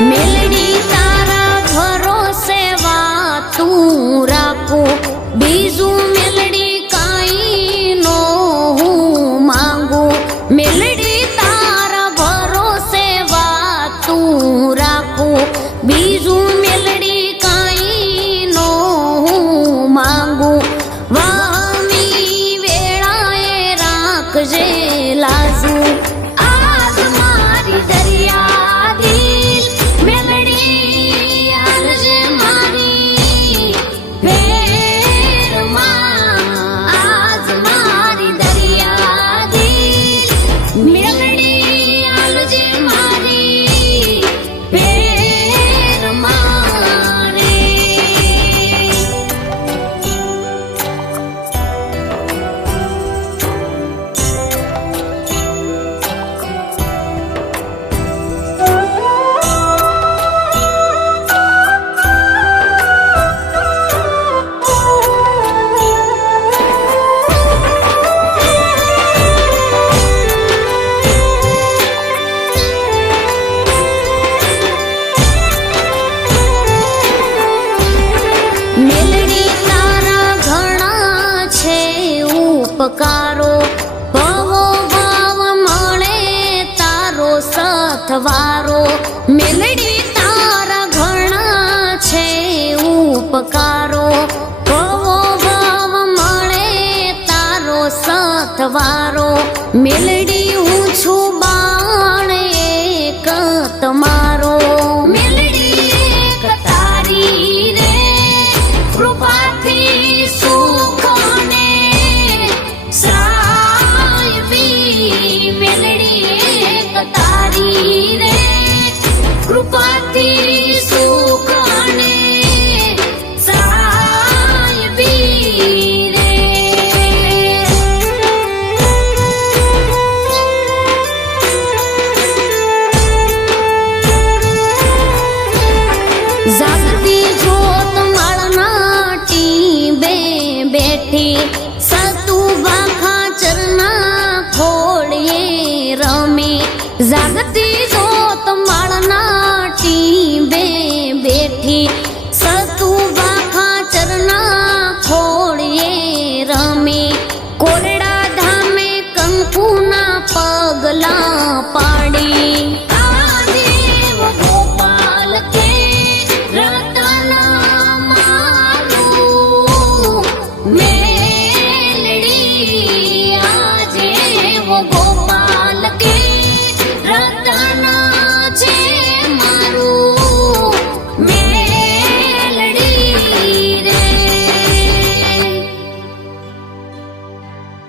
મેલડી તારા ભરોસે વાતું રાખું, બીજું મેલડી કાંઈ નો હું માંગુ. મેલડી તારા ભરોસે વાતું રાખું, બીજું મેલડી કાંઈ નો હું માંગુ. વામી વેળાએ રાખજે લાજુ, આજ મારી દરિયા દિલ મેલડી આલજે મારી ભેરમાં. આજ મારી દરિયા દિલ મેલડી આલજે મારી ભેરમાં રે. મેલડી તારા ઘણા છે ઉપકારો, ભવો ભાવ મળે તારો સથવારો. મેલડી તારા ઘણા છે ઉપકારો, ભવો ભાવ મળે તારો સથવારો. મેલડી હું છું બાણ એક તમારો, મેલડી એક તારી રે. કૃપાથી સુખને સાયવી, મેલડી એક તારી રે. કૃપાથી સુખને સાયવી રે. જાગતી જોત માળના ટીંબે બેઠી, સતુભા ખાચરના ખોળીએ રમી. જાગતી જોત માળના ટીંબે બેઠી, સતુભા ખાચરના ખોળીએ રમી. કોરડા ધામે કંકુના પગલા પાડી,